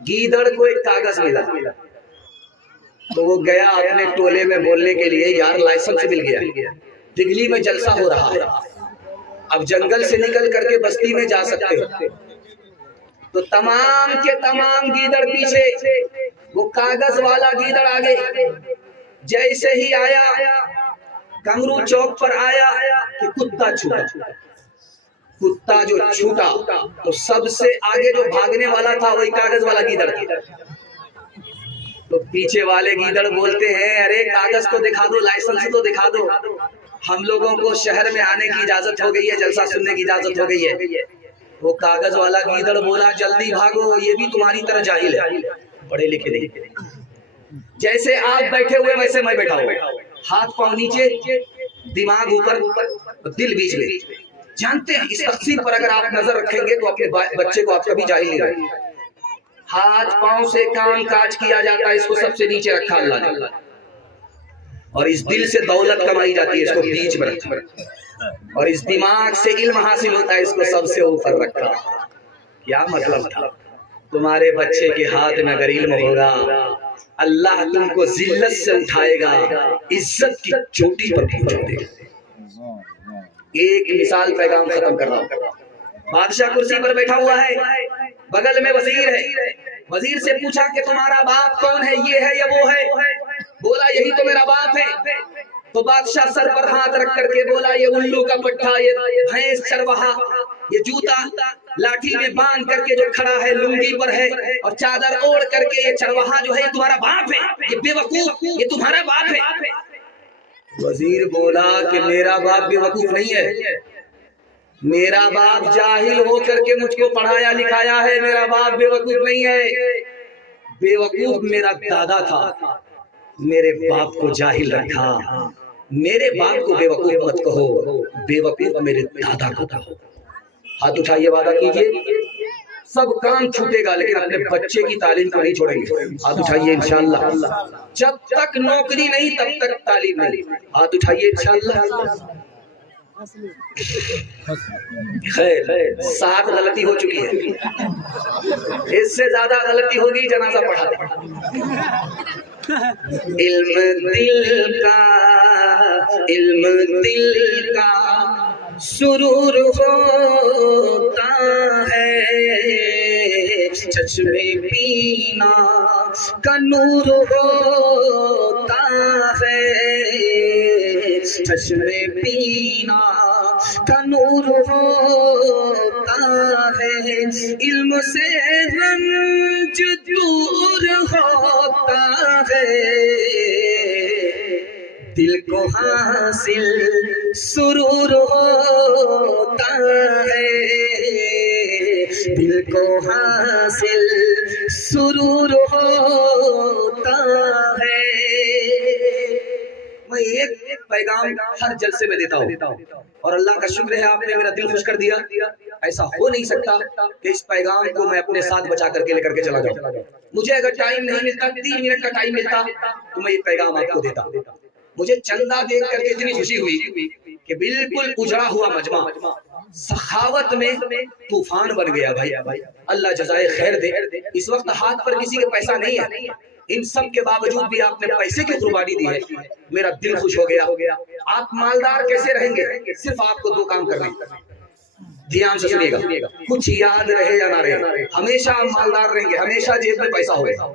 گیدڑ کو ایک کاغذ ملا تو وہ گیا اپنے ٹولے میں بولنے کے لیے، یار لائسنس مل گیا، دگلی میں جلسہ ہو رہا ہے، اب جنگل سے نکل کر کے بستی میں جا سکتے ہو۔ تو تمام کے تمام گیدڑ پیچھے، وہ کاغذ والا گیدڑ آگے۔ جیسے ہی آیا گنگرو چوک پر آیا کہ کتا چھوٹا، کتا جو چھوٹا تو سب سے آگے جو بھاگنے والا تھا وہی کاغذ والا گیدڑ تھا۔ تو پیچھے والے گیدڑ بولتے ہیں ارے کاغذ تو دکھا دو، لائسنس تو دکھا دو، ہم لوگوں کو شہر میں آنے کی اجازت ہو گئی ہے، جلسہ سننے کی اجازت ہو گئی ہے۔ وہ کاغذ والا گیدڑ بولا جلدی بھاگو، یہ بھی تمہاری طرح جاہل ہے، پڑھے لکھے نہیں۔ جیسے آپ بیٹھے ہوئے ویسے میں بیٹھا ہوں، ہاتھ پاؤں نیچے، دماغ اوپر، دل بیچ میں۔ جانتے ہیں اس تقسیم پر اگر آپ نظر رکھیں گے تو اپنے بچے کو آپ کبھی جاہل نہیں رہیں گے۔ ہاتھ پاؤں سے کام کاج کیا جاتا ہے، اس کو سب سے نیچے رکھا اللہ نے، اور اس دل سے دولت کمائی جاتی ہے، اس کو بیچ میں رکھا، اور اس دماغ سے علم حاصل ہوتا ہے، اس کو سب سے اوپر رکھا۔ کیا مطلب تھا؟ تمہارے بچے کے ہاتھ میں اگر علم ہوگا، اللہ تم کو ذلت سے اٹھائے گا، عزت کی چوٹی پر پہنچا دے گا۔ ایک مثال پیغام ختم کر رہا ہوں۔ بادشاہ کرسی پر بیٹھا ہوا ہے، بغل میں وزیر ہے، وزیر سے پوچھا کہ تمہارا باپ کون ہے، یہ ہے یا وہ ہے؟ بولا یہی تو میرا باپ ہے۔ تو بادشاہ سر پر ہاتھ رکھ کر کے بولا یہ الو کا پٹھا، یہ بھینس چرواہا، یہ جوتا لاٹھی میں باندھ کر کے جو کھڑا ہے لنگی پر ہے، اور چادر اوڑھ کر کے یہ چرواہا جو ہے یہ تمہارا باپ ہے، یہ بے وقوف یہ تمہارا باپ ہے۔ وزیر بولا کہ میرا باپ بے وقوف نہیں ہے، میرا باپ جاہل ہو کر کے مجھ کو پڑھایا لکھایا ہے، میرا باپ بے وقوف نہیں ہے، بے وقوف میرا دادا تھا، میرے باپ کو جاہل رکھا، میرے باپ کو بے وقوف مت کہو، بے وقوف میرے دادا کو کہو۔ ہاتھ اٹھائیے، وعدہ کیجئے سب کام چھوٹے گا لیکن اپنے بچے کی تعلیم کو نہیں چھوڑیں گے۔ ہاتھ اٹھائیے انشاءاللہ، جب تک نوکری نہیں تب تک تعلیم نہیں۔ ہاتھ اٹھائیے انشاءاللہ۔ خیر 7 غلطی ہو چکی ہے، اس سے زیادہ غلطی ہوگی جنازہ پڑھا دیں۔ علم دل کا سرور ہوتا ہے، چشمے پینا کا نور ہوتا ہے، چشمے پینا کا نور ہوتا ہے، علم سے رنج دور ہوتا ہے، دل کو حاصل سرور ہوتا ہے، دل کو حاصل سرور ہوتا ہے۔ میں ایک پیغام ہر جلسے میں دیتا ہوں، اور اللہ کا شکر ہے آپ نے میرا دل خوش کر دیا۔ ایسا ہو نہیں سکتا کہ اس پیغام کو میں اپنے ساتھ بچا کر کے لے کر کے چلا جاؤں۔ مجھے اگر ٹائم نہیں ملتا، 3 منٹ کا ٹائم ملتا تو میں یہ پیغام آپ کو دیتا۔ مجھے چندہ دیکھ کر کے اتنی خوشی ہوئی کہ بالکل اجڑا ہوا مجمع سخاوت میں طوفان بن گیا۔ بھائی اللہ جزائے خیر دے۔ اس وقت ہاتھ پر کسی کے پیسہ نہیں ہے، ان سب کے باوجود بھی آپ نے پیسے کی قربانی دی ہے، میرا دل خوش ہو گیا۔ آپ مالدار کیسے رہیں گے؟ صرف آپ کو 2 کام کرنے، دھیان سے سنیے گا، کچھ یاد رہے یا نہ رہے، ہمیشہ آپ مالدار رہیں گے، ہمیشہ جیب میں پیسہ ہوگا۔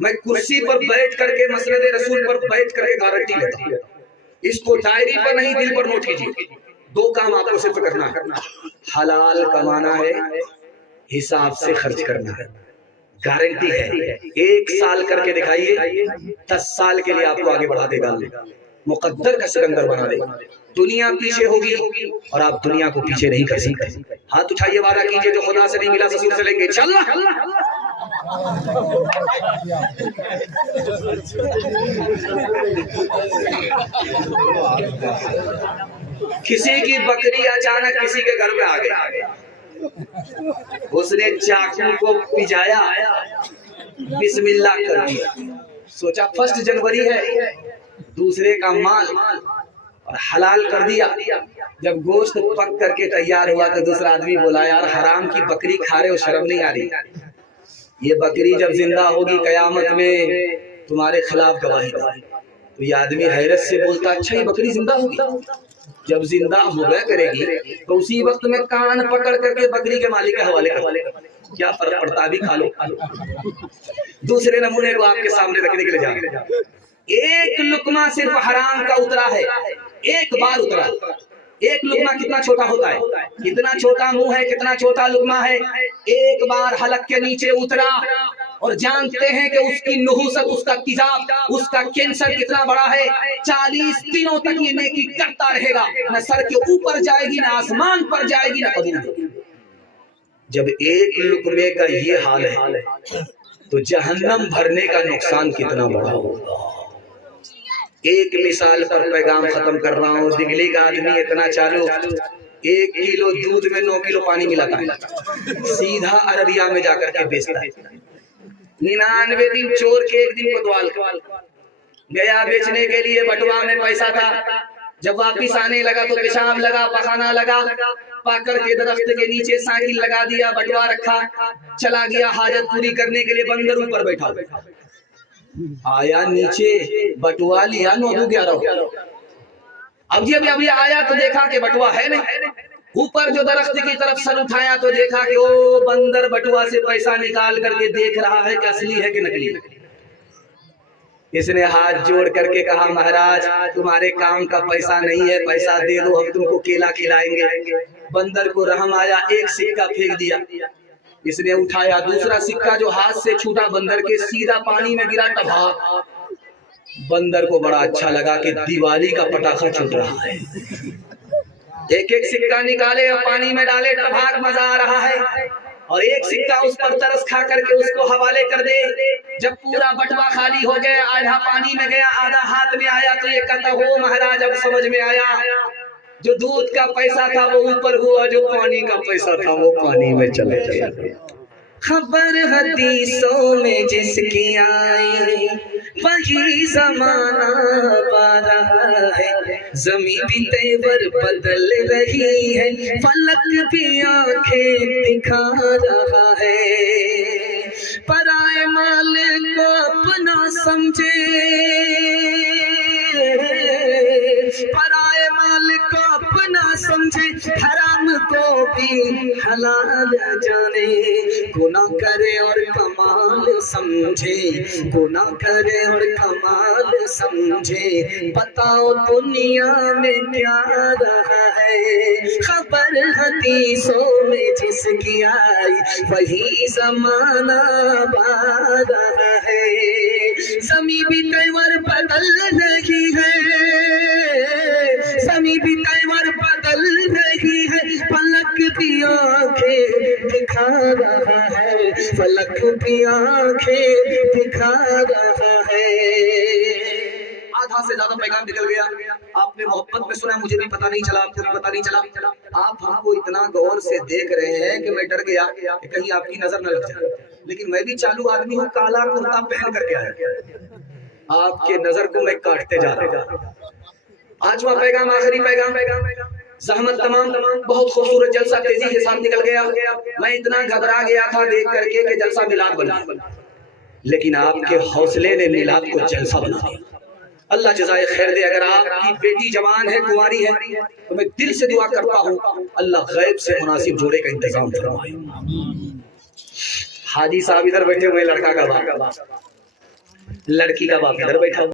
میں کرسی پر بیٹھ کر کے مسند رسول پر بیٹھ کر کے گارنٹی لیتا ہوں، اس کو ڈائری پر نہیں دل پر نوٹ کیجیے۔ 2 کام آپ کو صرف کرنا ہے، حلال کمانا ہے، حساب سے خرچ کرنا ہے۔ گارنٹی ہے 1 سال کر کے دکھائیے، 10 سال کے لیے آپ کو آگے بڑھا دے گا، مقدر کا سکندر بنا دے گا۔ دنیا پیچھے ہوگی اور آپ دنیا کو پیچھے نہیں کر سکتے۔ ہاتھ اٹھائیے، وعدہ کیجئے جو خدا سے نہیں ملا رسول سے لیں گے انشاءاللہ۔ کسی کی بکری اچانک کسی کے گھر میں آ گئی، اس نے چاقو کو پجایا، بسم اللہ کر دیا، سوچا 1 جنوری ہے، دوسرے کا مال، اور حلال کر دیا۔ جب گوشت پک کر کے تیار ہوا تو دوسرا آدمی بولا یار حرام کی بکری کھا رہے ہو، شرم نہیں آ رہی؟ یہ بکری جب زندہ ہوگی قیامت میں تمہارے خلاف گواہی دے. تو یہ آدمی حیرت سے بولتا اچھا یہ بکری زندہ ہوگی؟ جب زندہ ہو گیا کرے گی تو اسی وقت میں کان پکڑ کر کے بکری کے مالک کے حوالے کر، کیا فرق پڑتا بھی کھا لو. دوسرے نمونے کو آپ کے سامنے رکھنے کے لیے جا، ایک لقمہ صرف حرام کا اترا ہے، ایک بار اترا. ایک لقمہ کتنا چھوٹا ہوتا ہے، کتنا چھوٹا منہ ہے، کتنا چھوٹا لقمہ ہے، ایک بار حلق کے نیچے اترا. اور جانتے ہیں کہ اس کی نحوست، اس کا تیزاب، اس کا کینسر کتنا بڑا ہے. 40 دنوں تک یہ نیکی کرتا رہے گا، نہ سر کے اوپر جائے گی، نہ آسمان پر جائے گی، نہ کبھی نہ. جب ایک لقمے کا یہ حال ہے تو جہنم بھرنے کا نقصان کتنا بڑا ہوگا. ایک مثال پر پیغام ختم کر رہا ہوں. دگلی کا آدمی اتنا چالو، 1 کلو دودھ میں 9 کلو پانی ملاتا ہے، سیدھا عربیہ میں جا کر کے بیچتا ہے. 99 دن چور کے 1 دن کوتوال گیا بیچنے کے لیے. بٹوا میں پیسہ تھا، جب واپس آنے لگا تو پیشاب لگا، پخانا لگا. پاکڑ کے درخت کے نیچے سائیکل لگا دیا، بٹوا رکھا، چلا گیا حاجت پوری کرنے کے لیے. بندر اوپر بیٹھا آیا نیچے، بٹوا لیا 9-11. اب جب ابھی آیا تو دیکھا کہ بٹوا ہے نہیں. اوپر جو درخت کی طرف سر اٹھایا تو دیکھا کہ وہ بندر بٹوا سے پیسہ نکال کر کے دیکھ رہا ہے کہ اصلی ہے کہ نکلی. اس نے ہاتھ جوڑ کر کے کہا مہاراج تمہارے کام کا پیسہ نہیں ہے، پیسہ دے دو، ہم تم کو کیلا کھلائیں گے. بندر کو رحم آیا، 1 سکہ پھینک دیا. اس نے اٹھایا دوسرا سکہ جو ہاتھ سے چھوٹا بندر کے، سیدھا پانی میں گرا. ٹبھا. بندر کو بڑا اچھا لگا کہ دیوالی کا پٹاخہ چھوٹ رہا ہے. ایک سکہ نکالے اور پانی میں ڈالے، ٹبھاک مزہ آ رہا ہے. اور 1 سکہ اس پر ترس کھا کر کے اس کو حوالے کر دے. جب پورا بٹوا خالی ہو گیا، آدھا پانی میں گیا، آدھا ہاتھ میں آیا، تو یہ کہتا ہو مہاراج اب سمجھ میں آیا، جو دودھ کا پیسہ تھا وہ اوپر ہوا، جو پانی کا پیسہ تھا وہ پانی میں چلے گیا. خبر حدیثوں میں جس کی آئی وہی زمانہ پا رہا ہے. زمین بھی تیور بدل رہی ہے، فلک بھی آنکھیں دکھا رہا ہے. پرائے مال کو اپنا سمجھے، پرائے مال کو اپنا سمجھے، حرام کو بھی حلال جانے. گناہ کرے اور کمال سمجھے، گناہ کرے اور کمال سمجھے. بتاؤ دنیا میں کیا رہا ہے، خبر حدیثوں میں جس کی آئی وہی زمانہ پا رہا ہے. زمین بھی تیور بدل رہی ہے، زمین بھی تیور بدل رہی ہے، فلک بھی آنکھیں دکھا رہا ہے، فلک بھی آنکھیں دکھا رہا ہے. آدھا سے زیادہ پیغام نکل گیا. آپ نے محبت میں سنا، مجھے بھی پتہ نہیں چلا، آپ کو بھی پتہ نہیں چلا. آپ ہم کو اتنا غور سے دیکھ رہے ہیں کہ میں ڈر گیا کہ کہیں آپ کی نظر نہ لگ جائے. لیکن میں بھی چالو آدمی ہوں، کالا کرتا پہن کر کے آیا. آپ کے نظر کو میں کاٹتے جا رہا ہوں. 5واں پیغام، آخری پیغام. زحمت تمام. بہت خوبصورت جلسہ تیزی کے ساتھ نکل گیا. میں اتنا گھبرا گیا تھا دیکھ کر کے کہ جلسہ میلاد بنا، لیکن آپ کے حوصلے نے میلاد کو جلسہ بنا دیا. اللہ جزائے خیر دے. اگر آپ کی بیٹی جوان ہے، کنواری ہے، تو میں دل سے دعا کرتا ہوں اللہ غیب سے مناسب جوڑے کا انتظام فرمائے. حاجی صاحب ادھر بیٹھے ہوئے، لڑکا کا باپ، لڑکی کا باپ ادھر بیٹھا.